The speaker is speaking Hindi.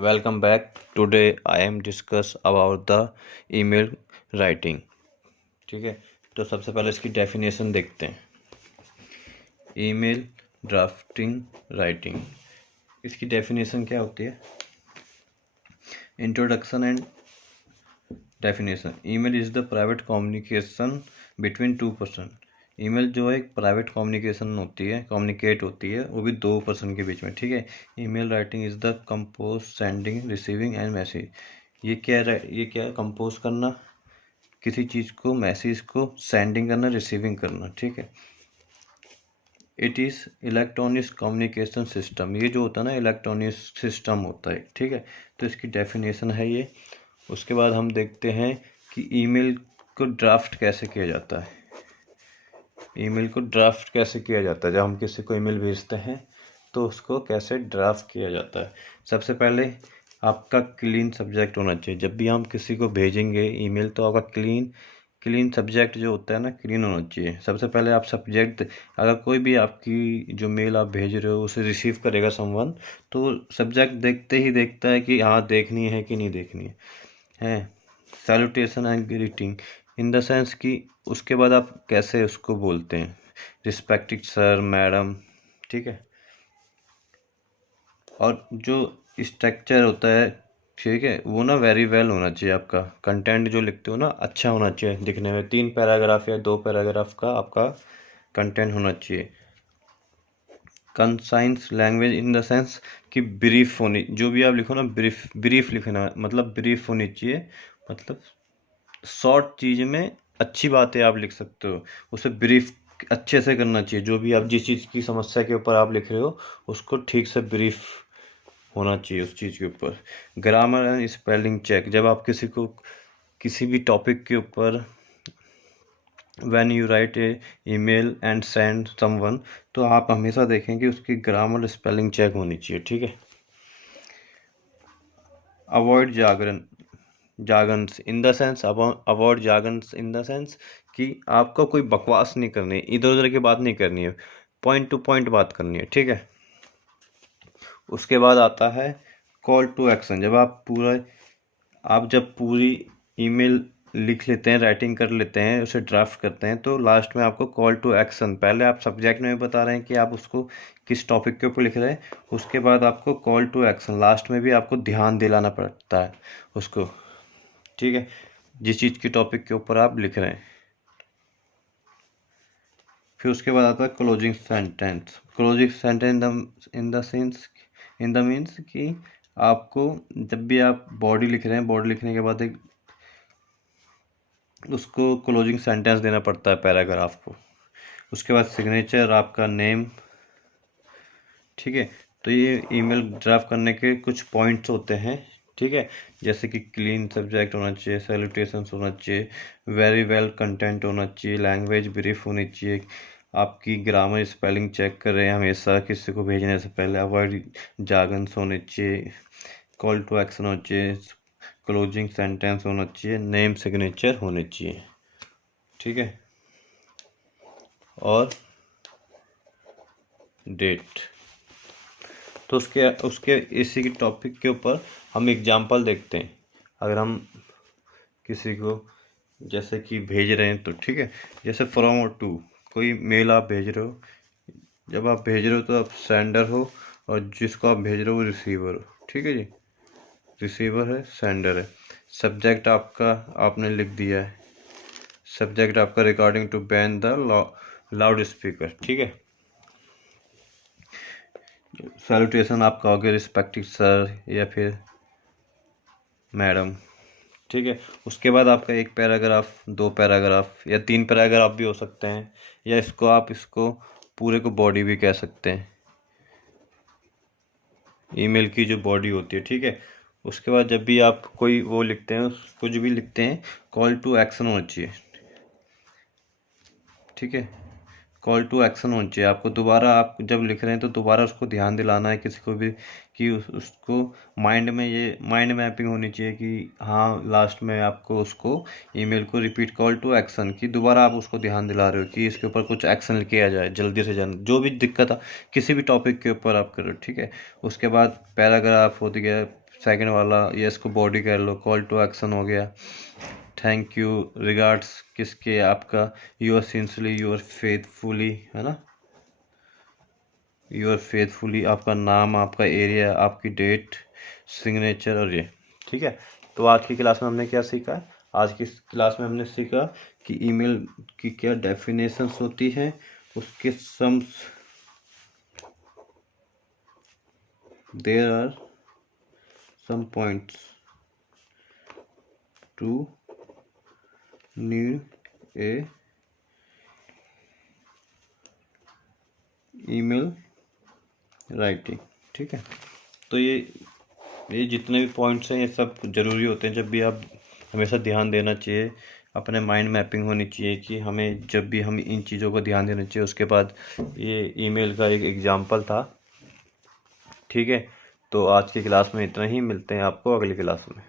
Welcome back. Today I am discuss about the email writing. ठीक है, तो सबसे पहले इसकी डेफिनेशन देखते हैं. ईमेल ड्राफ्टिंग राइटिंग, इसकी डेफिनेशन क्या होती है? Introduction and definition. Email is the private communication between two person. Email जो है एक प्राइवेट कम्युनिकेशन होती है, कम्युनिकेट होती है, वो भी दो पर्सन के बीच में. ठीक है. Email writing is the compose, sending, receiving end message. ये क्या है? कंपोज करना, किसी चीज़ को, मैसेज को सेंडिंग करना, रिसीविंग करना. ठीक है. It is electronic communication system. ये जो होता है ना, इलेक्ट्रॉनिक सिस्टम होता है. ठीक है. तो इसकी डेफिनेशन है ये. उसके बाद हम देखते हैं कि ईमेल को ड्राफ्ट कैसे किया जाता है. ईमेल को ड्राफ्ट कैसे किया जाता है? जब हम किसी को ईमेल भेजते हैं तो उसको कैसे ड्राफ्ट किया जाता है. सबसे पहले आपका क्लीन सब्जेक्ट होना चाहिए. जब भी हम किसी को भेजेंगे ईमेल तो आपका क्लीन सब्जेक्ट जो होता है ना, क्लीन होना चाहिए. सबसे पहले आप सब्जेक्ट, अगर कोई भी आपकी जो मेल आप भेज रहे हो उसे रिसीव करेगा समवन, तो सब्जेक्ट देखते ही देखता है कि हाँ देखनी है कि नहीं देखनी है. Salutation and greeting in the sense कि उसके बाद आप कैसे उसको बोलते हैं. Respected sir, madam. ठीक है. और जो स्ट्रक्चर होता है, ठीक है, वो ना वेरी वेल होना चाहिए. आपका कंटेंट जो लिखते हो ना, अच्छा होना चाहिए दिखने में. 3 पैराग्राफ या 2 पैराग्राफ का आपका कंटेंट होना चाहिए. Conscience language in the sense कि ब्रीफ होनी, जो भी आप लिखो ना, ब्रीफ लिखना, मतलब ब्रीफ होनी चाहिए. मतलब शॉर्ट चीज़ में अच्छी बातें आप लिख सकते हो, उसे ब्रीफ अच्छे से करना चाहिए. जो भी आप जिस चीज़ की समस्या के ऊपर आप लिख रहे हो उसको ठीक से ब्रीफ होना चाहिए उस चीज़ के ऊपर. Grammar and spelling check. जब आप किसी को किसी भी टॉपिक के ऊपर when you write a email and send someone, तो आप हमेशा देखें कि उसकी ग्रामर स्पेलिंग चेक होनी चाहिए. ठीक है. Avoid jargons in the sense, avoid jargons in the sense कि आपको कोई बकवास नहीं करनी है, इधर उधर की बात नहीं करनी है, पॉइंट टू पॉइंट बात करनी है. ठीक है. उसके बाद आता है कॉल टू एक्शन. जब पूरी ईमेल लिख लेते हैं, राइटिंग कर लेते हैं, उसे ड्राफ्ट करते हैं, तो लास्ट में आपको कॉल टू एक्शन. पहले आप सब्जेक्ट में बता रहे हैं कि आप उसको किस टॉपिक के ऊपर लिख रहे हैं, उसके बाद आपको कॉल टू एक्शन लास्ट में भी आपको ध्यान दिलाना पड़ता है उसको. ठीक है. जिस चीज़ की टॉपिक के ऊपर आप लिख रहे हैं. फिर उसके बाद आता है closing sentence. Closing sentence in the means कि आपको जब भी आप बॉडी लिख रहे हैं, बॉडी लिखने के बाद एक उसको क्लोजिंग सेंटेंस देना पड़ता है पैराग्राफ को. उसके बाद सिग्नेचर, आपका नेम. ठीक है. तो ये ईमेल ड्राफ्ट करने के कुछ पॉइंट्स होते हैं. ठीक है. जैसे कि क्लीन सब्जेक्ट होना चाहिए, सैल्यूटेशंस होना चाहिए, वेरी वेल कंटेंट होना चाहिए, लैंग्वेज ब्रीफ होनी चाहिए, आपकी ग्रामर स्पेलिंग चेक कर रहे हैं हमेशा किसी को भेजने से पहले, अवॉइड जार्गन्स होने चाहिए, कॉल टू एक्शन होना चाहिए, क्लोजिंग सेंटेंस होना चाहिए, नेम सिग्नेचर होने चाहिए. ठीक है. और डेट. तो उसके इसी के टॉपिक के ऊपर हम एग्जांपल देखते हैं. अगर हम किसी को जैसे कि भेज रहे हैं तो ठीक है, जैसे फ्रॉम और टू, कोई मेल आप भेज रहे हो. जब आप भेज रहे हो तो आप सेंडर हो, और जिसको आप भेज रहे हो वो रिसीवर हो. ठीक है जी. रिसीवर है, सेंडर है. सब्जेक्ट आपका आपने लिख दिया है. सब्जेक्ट आपका recording to ban the loud speaker. ठीक है. सैल्यूटेशन आप कहोगे रिस्पेक्टेड सर या फिर मैडम. ठीक है. उसके बाद आपका एक पैराग्राफ, 2 पैराग्राफ या 3 पैराग्राफ भी हो सकते हैं, या इसको पूरे को बॉडी भी कह सकते हैं, ईमेल की जो बॉडी होती है. ठीक है. उसके बाद जब भी आप कोई वो लिखते हैं, कुछ भी लिखते हैं, कॉल टू एक्शन होना चाहिए. ठीक है. कॉल टू एक्शन होना चाहिए. आपको दोबारा, आप जब लिख रहे हैं तो दोबारा उसको ध्यान दिलाना है किसी को भी, कि उसको माइंड में ये माइंड मैपिंग होनी चाहिए कि हाँ लास्ट में आपको उसको ईमेल को रिपीट, कॉल टू एक्शन, कि दोबारा आप उसको ध्यान दिला रहे हो कि इसके ऊपर कुछ एक्शन किया जाए जल्दी से जल्द, जो भी दिक्कत किसी भी टॉपिक के ऊपर आप कर रहे हो. ठीक है. उसके बाद पैराग्राफ हो गया, सेकंड वाला यस को बॉडी कर लो, कॉल टू एक्शन हो गया, थैंक यू, रिगार्ड्स किसके, आपका योर सिंसियरली, योर फेथफुली, है ना, योर फेथफुली, आपका नाम, आपका एरिया, आपकी डेट, सिग्नेचर और ये, ठीक है। तो आज की क्लास में हमने क्या सीखा? आज की क्लास में हमने सीखा कि ईमेल की क्या डेफिनेशंस होती हैं, उसके sums, there are some points to need a email writing, ठीक है। तो ये जितने भी पॉइंट्स हैं ये सब ज़रूरी होते हैं, जब भी आप हमेशा ध्यान देना चाहिए, अपने माइंड मैपिंग होनी चाहिए कि हमें जब भी हम इन चीज़ों को ध्यान देना चाहिए। उसके बाद ये ईमेल का एक एग्जांपल था, ठीक है। तो आज की क्लास में इतना ही, मिलते हैं आपको अगली क्लास में।